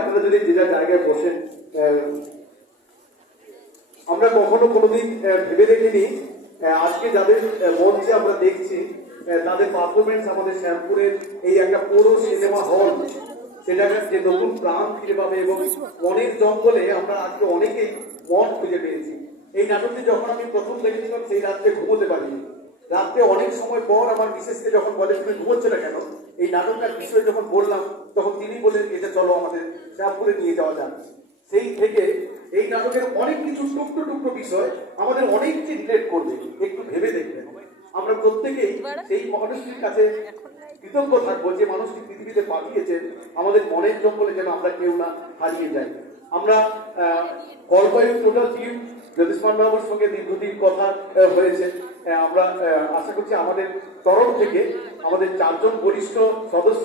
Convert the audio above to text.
আপনারা যদি যে জায়গায় বসেন আমরা কখনো কোনোদিন ভেবে দেখিনি আজকে যাদের মঞ্চে আমরা দেখছি তাদের পারফরমেন্স আমাদের শ্যামপুরের এই একটা পৌর সিনেমা হল সেটাকে যে নতুন প্রাণ ফিরে পাবে এবং মনের জঙ্গলে আমরা আজকে অনেকেই মন খুঁজে পেয়েছি। এই নাটকটি যখন আমি প্রথম দেখেছিলাম, সেই রাত্রে ঘুমোতে পারিনি। রাত্রে অনেক সময় পর আমার মিসেসকে যখন বলে, তুমি ঘুমোচ্ছ না কেন? এই নাটকটার বিষয়ে যখন বললাম, তখন তিনি বলেন এটা চলো আমাদের শ্যামপুরে নিয়ে যাওয়া যাক। সেই থেকে এই নাটকের অনেক কিছু টুকরো টুকরো বিষয় আমাদের অনেক কিছু রিলেট করবে, একটু ভেবে দেখবেন। আমরা প্রত্যেকেই সেই মানুষটির কাছে কৃতজ্ঞ থাকব যে মানুষটি পৃথিবীতে পাঠিয়েছেন আমাদের মনের জঙ্গলে যেন আমরা কেউ না হারিয়ে যাই। আমরা কলবায়ু টোটাল টিম জ্যোতিষ্মান বাবুর সঙ্গে দীর্ঘদিন কথা হয়েছে। আমরা আহ, আশা করছি আমাদের তরফ থেকে আমাদের চারজন বরিষ্ঠ সদস্য